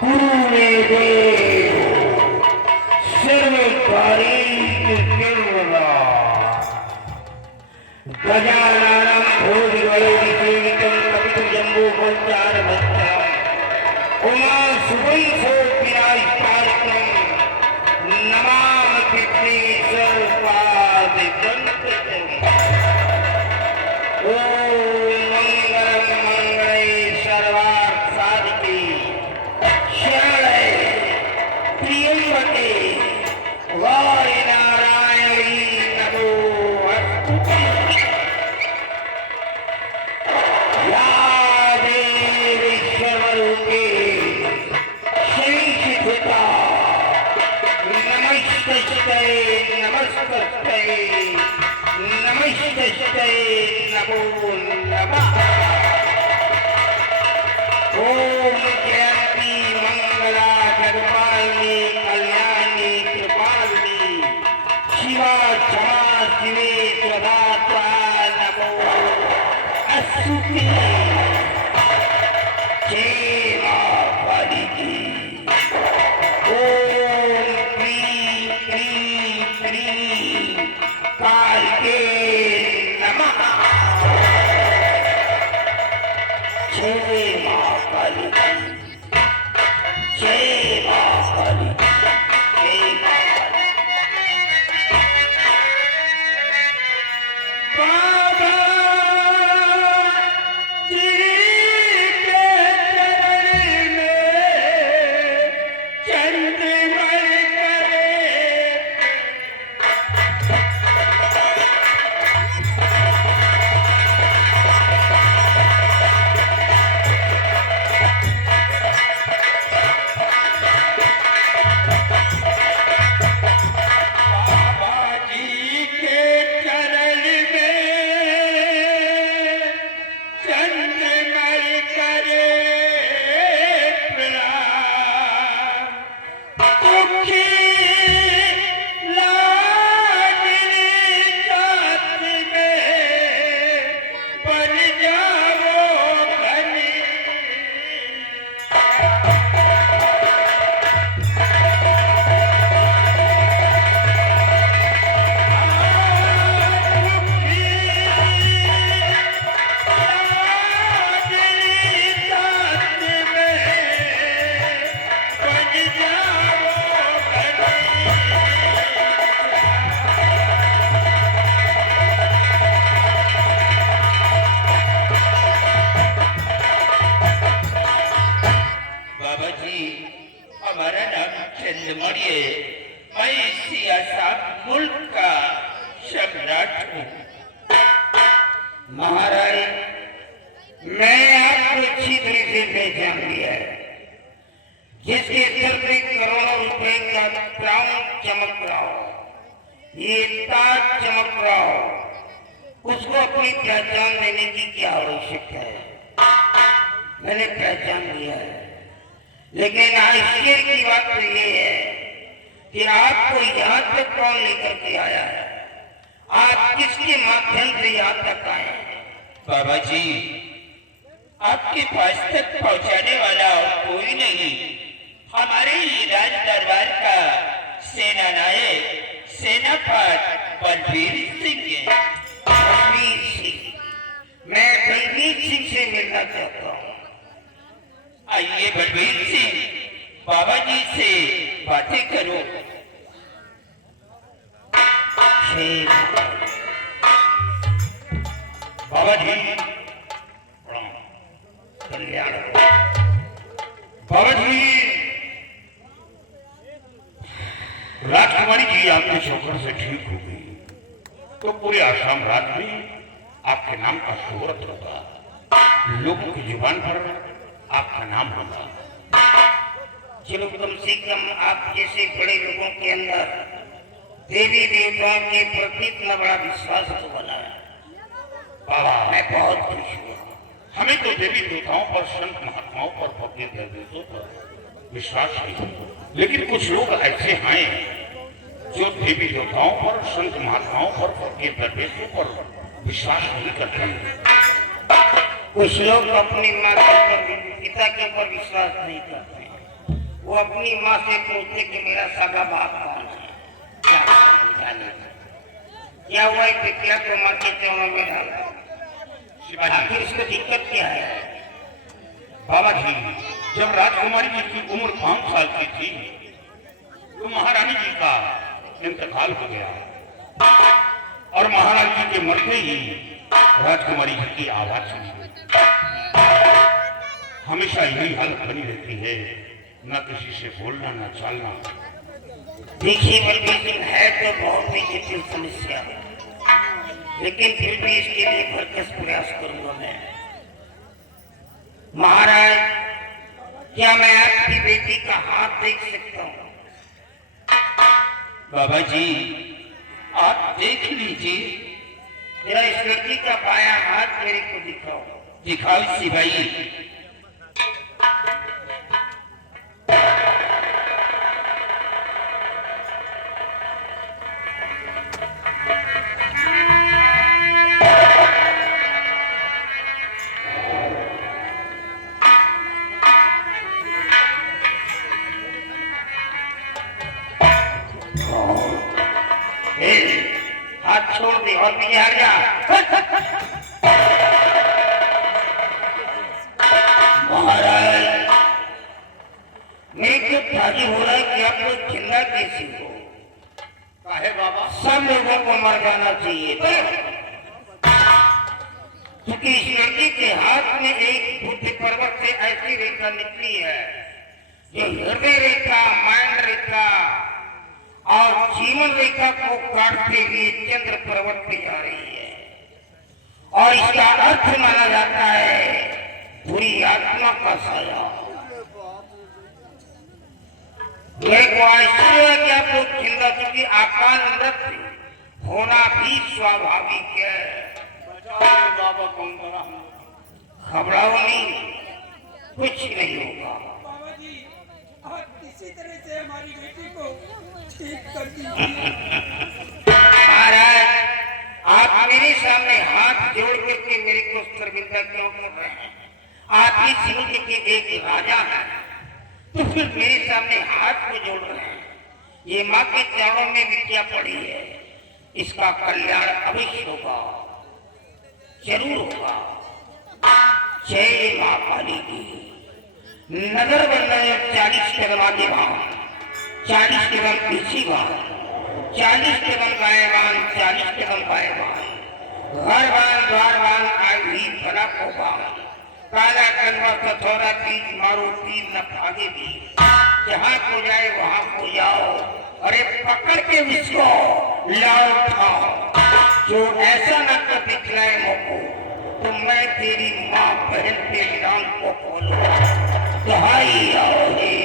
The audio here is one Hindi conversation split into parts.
गुरु में देव सर्वकारी गजाननं भूरिवैदिकेवितं कपितजम्बूफलचारुभक्षणम् उमा सुबंसोऽपिनाशार्कं नमामि पितृसर्वपादितन्त्रम्। ॐ मंगलं मंगले सर्वार्थसाधिके शरणे त्र्यंबके गौरी नारायणी नमोस्तुते। या देवी सर्वरूपे संस्थिता नमस्तस्यै नमस्तस्यै नमस्तस्यै नमो नमः। ओम जयंती मंगला जगपालिनी कल्याणी कृपालिनी शिवा क्षमा शिवे प्रदाता नमो अस्तुते। जय मां काली की। ओम क्लीं क्लीं क्लीं कालिके नमः। जय मां काली की। जय मां काली की। जय मां काली। बाबा जी के चरण में चंद्रमय करे। बाबा जी के चरण में चंद्रमय करे प्रणाम। दुखी लाडली जात में बन जाओ धनी। बाबा जी हमारा नाम चंद्रमणि है। मैं सियासत मुल्क का सम्राट हूँ। महाराज मैं आपको अच्छी तरह से पहचान लिया है। जिसके सर पे करोड़ों रुपए का क्राउन चमक रहा हो, ये ताज चमक रहा हो, उसको अपनी पहचान देने की क्या आवश्यकता है। मैंने पहचान लिया है। लेकिन आश्चर्य की बात तो ये है कि आपको यहाँ तक कौन लेकर के आया है। आप किसके माध्यम से यहाँ तक आए हैं। बाबा जी आपके पास तक पहुंचाने वाला और कोई नहीं, हमारे ही राज दरबार का सेना नायक सेनापति बलबीर सिंह है। बलबीर सिंह, मैं बलबीर सिंह से मिलना चाहता हूँ। आइए बलबीर सिंह बाबा जी से बातें करो। बाबा जी प्रणाम। कल्याण हो। बाबा जी राजकुमारी जी आपके शोकर से ठीक हो गई तो पूरे आसाम राज्य में आपके नाम का शोहरत होगा। लोगों की जुबान पर आपका नाम होगा। चलो कम से कम आप जैसे बड़े लोगों के अंदर देवी देवताओं के प्रति इतना बड़ा विश्वास तो बना है। बाबा मैं बहुत खुश हुआ। हमें तो देवी देवताओं पर, संत महात्माओं पर, भव्य निर्देशों पर विश्वास नहीं, लेकिन कुछ लोग ऐसे हैं जो देवी देवताओं पर, संत महात्माओं पर, भव्य निर्देशों पर विश्वास नहीं करते। कुछ लोग अपनी माता पर, पिता के ऊपर विश्वास नहीं करते। वो अपनी माँ से पूछते कि मेरा सगा बाप कौन है, क्या जाने क्या हुआ एक बिटिया को माँ के चरणों में डाल, आखिर इसको दिक्कत क्या है? बाबा जी, जब राजकुमारी जी की उम्र 5 साल की थी तो महारानी जी का इंतकाल हो गया और महारानी जी के मरते ही राजकुमारी जी की आवाज सुनी गई। हमेशा यही हालत बनी रहती है, न किसी से बोलना न चालना। देखिए बलबीर है तो बहुत ही जटिल समस्या है, लेकिन फिर भी इसके लिए भरकस प्रयास करूंगा मैं। महाराज, क्या मैं आपकी बेटी का हाथ देख सकता हूँ? बाबा जी, आप देख लीजिए। जरा इस लड़की का बायां हाथ मेरे को दिखाओ। दिखाओ सिपाही। हाथ छोड़ दे और पीछे हट जा। महाराज, मेरे को ताजुब हो रहा है कि आप लोग जिंदा कैसे हो? काहे बाबा? सब लोगों को मर जाना चाहिए, क्योंकि इस लड़की के हाथ में एक बुद्धि पर्वत से ऐसी रेखा निकली है जो हृदय रेखा, माइंड रेखा और जीवन रेखा को काटते हुए चंद्र पर्वत पे जा रही है, और इसका अर्थ माना जाता है बुरी आत्मा का साया। मेरे को आश्चर्य है कि आप लोग जिंदा, क्योंकि आकाल मृत्यु होना भी स्वाभाविक है। बाबा कौन बना? घबराओ नहीं, कुछ नहीं होगा। बाबा जी, आप किसी तरह से हमारी बेटी को ठीक कर दीजिए। महाराज, आप मेरे सामने हाथ जोड़ करके मेरे को शर्मिंदा क्यों कर रहे हैं? आप इस मुल्क के एक राजा हैं, तो फिर मेरे सामने हाथ को जोड़ रहे हैं। ये माँ के चरणों में विद्या पड़ी है, इसका कल्याण अवश्य होगा, जरूर होगा। जय माँ काली की। नगर बन रहे 40 कदम आगे बाण, 40 कदम पीछे बाण, 40 कदम बाएं बाण, 40 कदम बाएं बाण, घर बाण, द्वार बाण, आगे भला को बाण, काला कलवा कथौरा तीज मारो, तीर न भागे भी, जहाँ को जाए वहाँ को जाओ, अरे पकड़ के इसको लाओ खाओ। जो ऐसा न कर दिखलाए मोको, तो मैं तेरी माँ बहन के नाम को खोलो। दहाई आओ हे।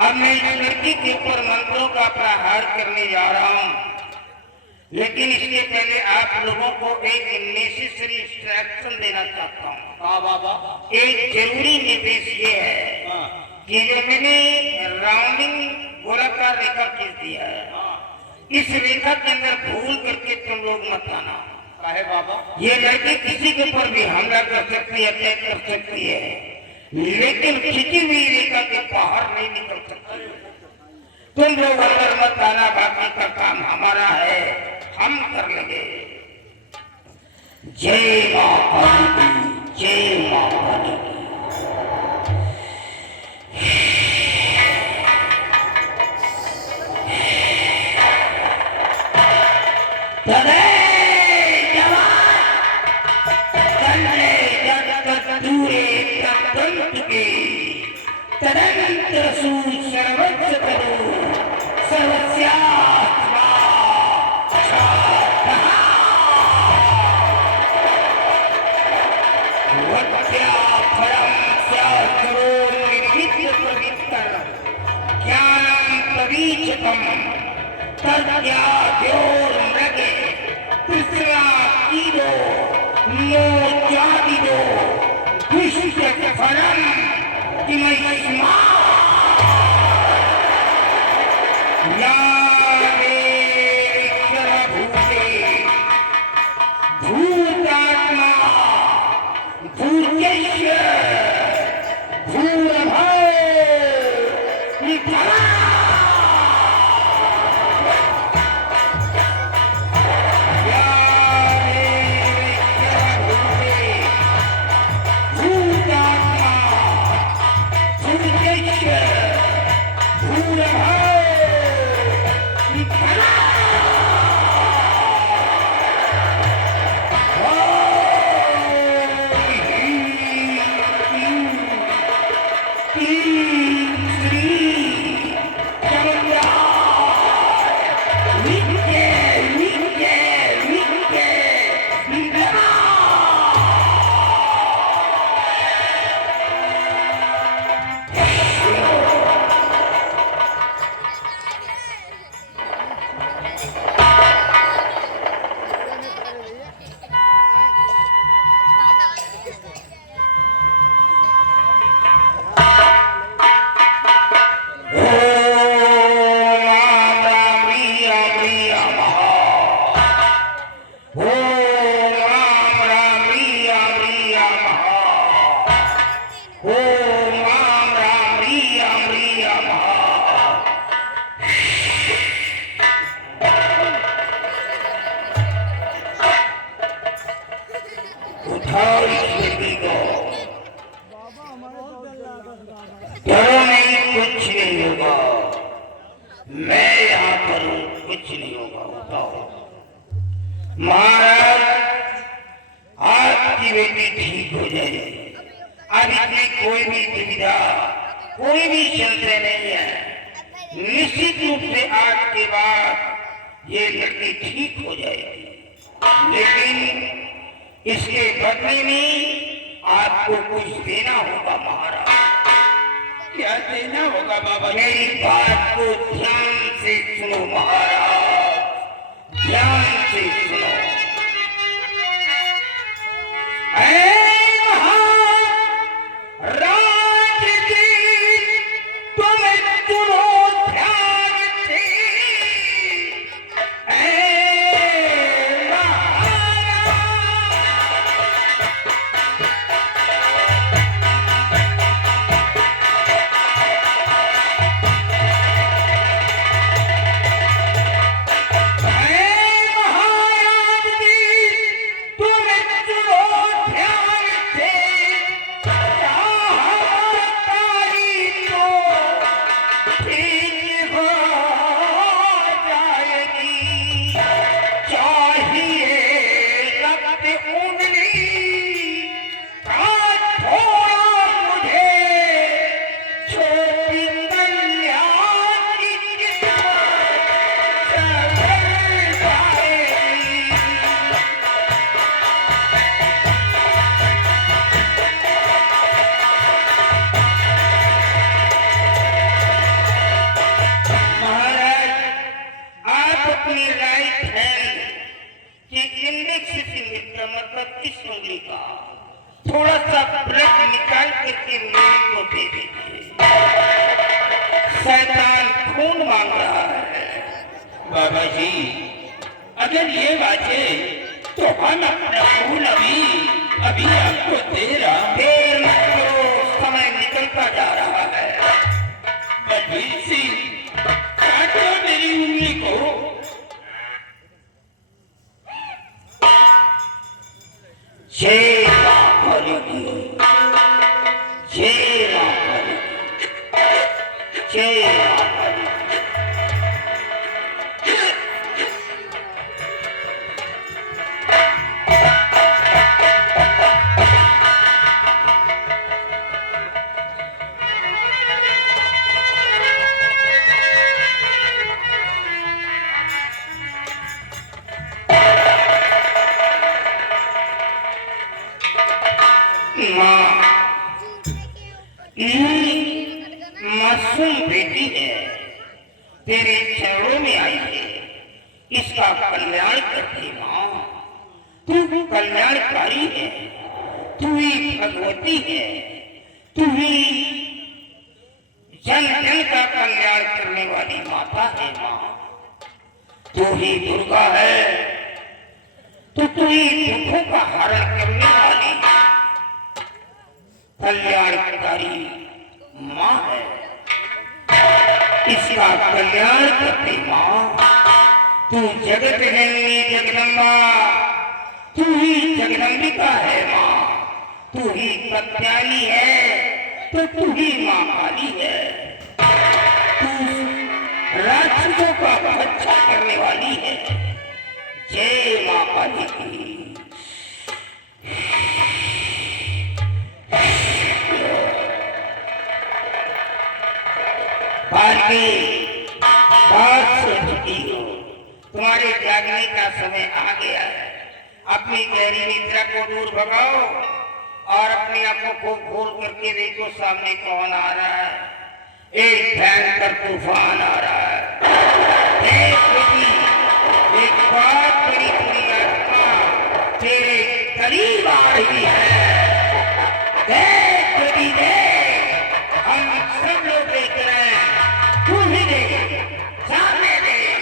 अब मैं इस लड़की के ऊपर मंत्रों का प्रहार करने जा रहा हूँ, लेकिन इसके पहले आप लोगों को एक नेसेसरी इंस्ट्रक्शन देना चाहता हूँ। हाँ बाबा। एक जरूरी निर्देश ये है कि जो मैंने राउंडिंग गोलाकार रेखा खींच दिया है, इस रेखा के अंदर भूल करके तुम लोग मत आना। काहे बाबा? ये लड़की किसी के ऊपर भी हमला कर सकती है, अटैक कर सकती है, लेकिन खिंची हुई रेखा के बाहर नहीं निकल सकती। तुम लोग अंदर मत आना, बाकी का काम हमारा है, हम कर लेंगे। जय माँ काली की, जय माँ काली की। नो जादिदो दुष्ट फलम किमैस्मा या देवेश्वर भूते भूतात्मा भूतेश्वर भूरभव निभा महाराज आपकी बेटी ठीक हो जाए। अब इसमें कोई भी दुविधा कोई भी संशय नहीं है। निश्चित रूप से आज के बाद ये लड़की ठीक हो जाएगी, लेकिन इसके बदले में आपको कुछ देना होगा महाराज। क्या देना होगा बाबा? मेरी बात को ध्यान से सुनो महाराज, ध्यान से सुनो। थोड़ा सा ब्लड निकाल करके मेरे को दे दीजिए। शैतान खून मांग रहा है। बाबा जी, अगर ये बात है तो हम अपना खून अभी आपको दे रहा। देर मत करो, समय निकलता जा रहा है। बलबीर सिंह, काटो मेरी उंगली को। जय मां काली की, जय मां काली की, जय मां काली मासूम बेटी है, तेरे चरणों में आई है, इसका कल्याण करती माँ। तू कल्याणकारी नारी है, तू ही भगवती है, तू ही जन जन का कल्याण करने वाली माता है माँ। तू ही दुर्गा है, तो तू ही दुखों का हरण करने वाली कल्याणकारी माँ है। इसका कल्याण करते माँ, तू जगत जननी जगदम्बा, तू ही जगदम्बिका है माँ, तू ही कत्यानी है, तो तू ही माँ काली है। तू राक्षसों का बच्चा करने वाली है। जय माँ काली की। बात सुन चुकी हो, तुम्हारे जागने का समय आ गया है। अपनी गहरी निद्रा को दूर भगाओ और अपनी आंखों को खोल करके देखो सामने कौन आ रहा है। एक भयंकर तूफान आ रहा है। देख बेटी, एक बहुत बड़ी बुरी आत्मा तेरे करीब आ रही है। देख बेटी देख, हम सब लोग देख रहे हैं, तू भी देख, सामने देख।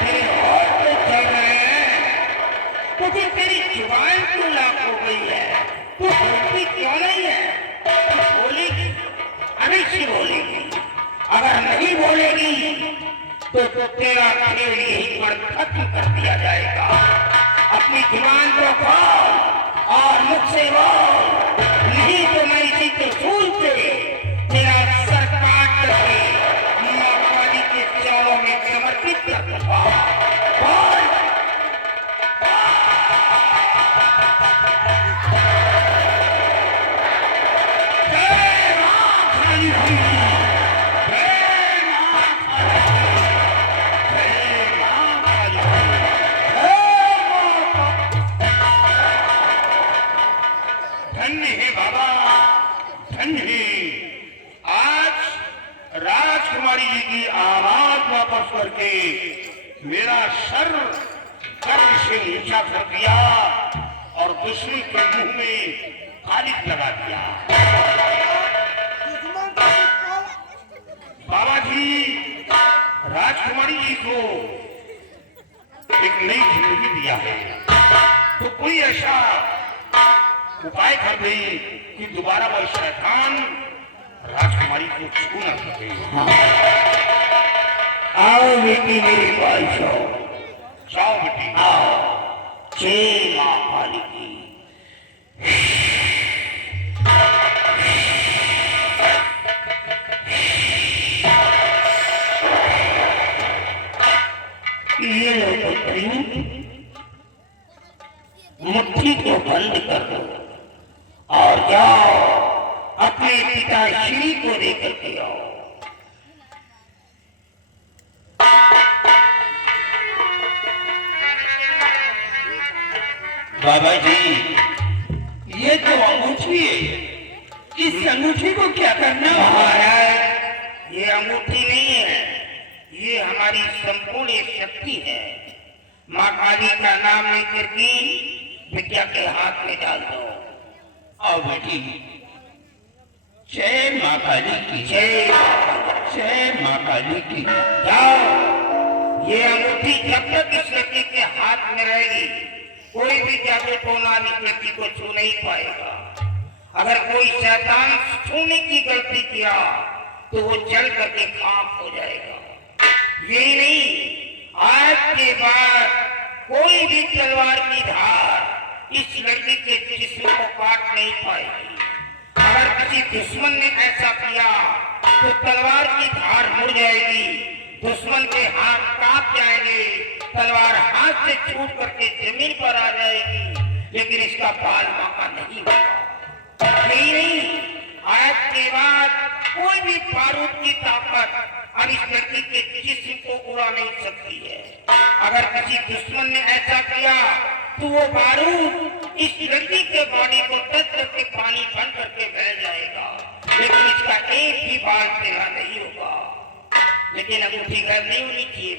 तेरे होठ पे चल रहे हैं, तुझे तेरी जुबान क्यों लाख हो गई है? तू बोलती क्यों नहीं है? तू बोलेगी, अवश्य बोलेगी। अगर नहीं बोलेगी तो तेरा खेल यहीं पर खत्म कर दिया जाएगा। अपनी जुबान को खोल और मुख से बोल, नहीं तो मैं इसी के फूल से तेरा सर काट करके माँ काली के चरणों में समर्पित कर दूंगा। बोल। जय माँ काली की, जय माँ काली की, जय माँ काली की, जय माँ। धन्य है बाबा, धन्य है। आज राजकुमारी जी की आवाज वापस करके मेरा सर गर्व से ऊंचा कर दिया और दुश्मन के मुंह में खालिद लगा दिया। दुश्मन का काला बाबा जी राजकुमारी जी को एक नई जिंदगी दिया है, तो कोई ऐसा उपाय कर दे कि दोबारा वह शैतान राजकुमारी को छू न सके। आओ बेटी मेरे पास आओ। जाओ बेटी, आओ। जय माँ काली की। ये लो पुत्री, मुट्ठी को बंद कर दो और जाओ अपने पिता श्री को लेकर के आओ। बाबा जी, ये तो अंगूठी है, इस अंगूठी को क्या करना है? महाराज, ये अंगूठी नहीं है, ये हमारी संपूर्ण एक शक्ति है। माँ काली का नाम लेकर के विद्या के हाथ में डाल दो। आओ बेटी, जय माँ काली की, जय जय माँ काली की। जाओ, ये अंगूठी जब तक इस लड़की के हाथ में रहेगी, कोई भी जादू टोना इस लड़की को छू नहीं पाएगा। अगर कोई शैतान छूने की गलती किया तो वो जल करके खाक हो जाएगा। यही नहीं, आज के बाद कोई भी तलवार की धार इस लड़की के जिस्म को काट नहीं पाएगी। अगर किसी दुश्मन ने ऐसा किया तो तलवार की धार मुड़ जाएगी, दुश्मन के हाथ कांप जाएंगे, तलवार हाथ से छूट करके जमीन पर आ जाएगी, लेकिन इसका बाल बांका नहीं होगा। यही नहीं, आज के बाद कोई भी बारूद की ताकत अब इस लड़की के जिस्म को उड़ा नहीं सकती है। अगर किसी दुश्मन ने ऐसा किया तो वो बारूद इस लड़की के बॉडी को टच करके पानी बन करके बह जाएगा, लेकिन इसका एक भी बाल तेरा नहीं होगा। लेकिन अंगूठी गायब नहीं होनी चाहिए।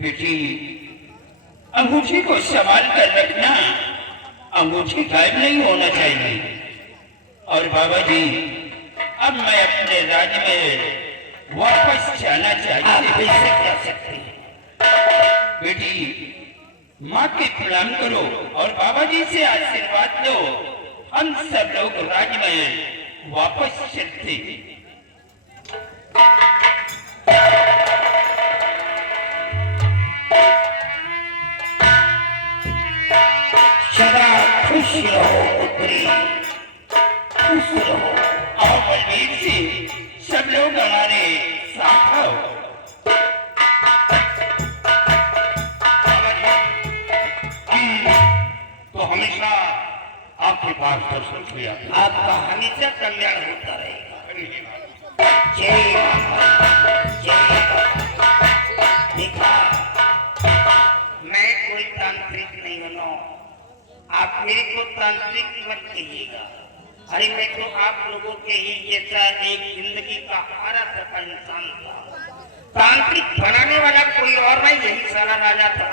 बेटी, अंगूठी को संभाल कर रखना, अंगूठी गायब नहीं होना चाहिए। और बाबा जी, अब मैं अपने राज्य में वापस जाना आप चाहिए। कैसे जा सकते हैं? बेटी, माँ के प्रणाम करो और बाबा जी से आशीर्वाद लो। हम सब लोग राज्य में वापस चलते हैं। सदा खुश रहो पुत्री, खुश रहो। और बलबीर सिंह, सब लोग हमारे साथ आओ। तो हमेशा आपके पास दर्शन के लिए आपका हमेशा कल्याण होता रहेगा। जय माता, जय माता। देखा, मैं कोई तांत्रिक नहीं बना, आप मेरे को तांत्रिक मत कहिएगा। अरे मैं तो आप लोगों के ही जैसा एक जिंदगी का हारा थका इंसान था। तांत्रिक बनाने वाला कोई और नहीं, यही सारा राजा था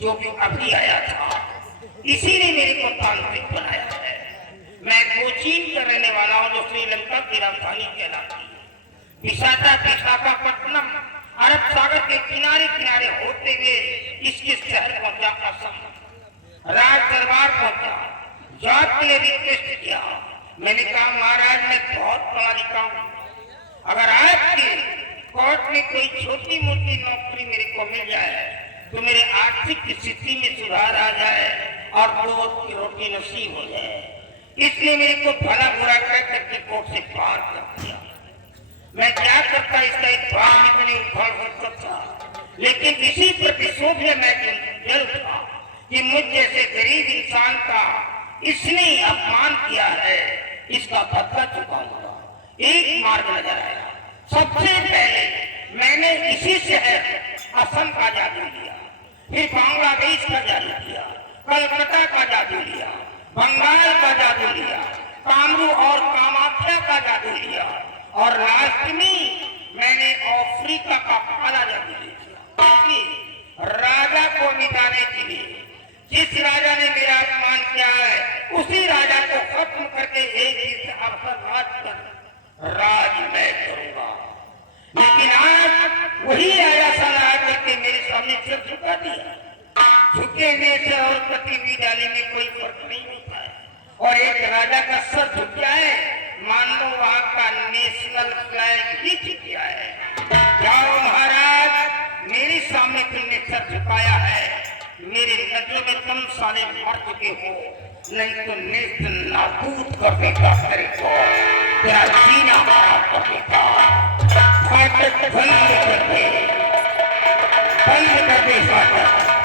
जो कि अभी आया था। इसी ने मेरे को तांत्रिक बनाया है। मैं कोचीन का रहने वाला हूँ, जो श्रीलंका की राजधानी कहलाती है। विशाखापट्टनम अरब सागर के किनारे किनारे होते हुए इसके शहर पहुंचा असम। राज दरबार पहुंचा, जात के लिए रिक्वेस्ट किया। मैंने कहा महाराज मैं बहुत पढ़ा लिखा हूँ, अगर आपके कोर्ट में कोई छोटी मोटी नौकरी मेरे को मिल जाए तो मेरे आर्थिक स्थिति में सुधार आ जाए और दो वक्त की रोटी नसीब हो जाए। इसलिए मेरे को भला बुरा कह करके कोर्ट से बाहर कर दिया। मैं क्या करता, इसका एक बार में मैंने उखाड़ सकता था, लेकिन इसी प्रतिशोध में मैं जल था कि मुझ जैसे गरीब इंसान का इसने अपमान किया है, इसका बदला चुकाऊंगा। एक मार्ग नजर आया। सबसे पहले मैंने इसी शहर असम का जादू लिया, फिर बांग्लादेश का जादू लिया, कलकत्ता का जादू लिया, बंगाल का जादू लिया, कामरू और कामाख्या का जादू लिया, और लास्ट में मैंने अफ्रीका का काला जादू लिया। इसलिए राजा को मिटाने के लिए जिस राजा ने मेरा अपमान किया है, उसी राजा को खत्म करके एक दिन से अवसर राज कर राज मैं करूंगा। लेकिन आज वही राजा साला करके मेरे सामने सिर झुका दिया। झुके हुए से और कटी हुई डाली में कोई फर्क नहीं होता है। और एक राजा का सर झुक जाए, मान लो वहां का नेशनल फ्लैग ही झुक गया है। जाओ महाराज, मेरे सामने तुमने सर झुकाया है, मेरे नजरों में तुम साले मर चुके हो, नहीं तो नेस्त नाबूद कर देगा तेरे को, तेरा जीना हराम कर देगा। फाटक बंद कर दे, बंद कर दे फाटक।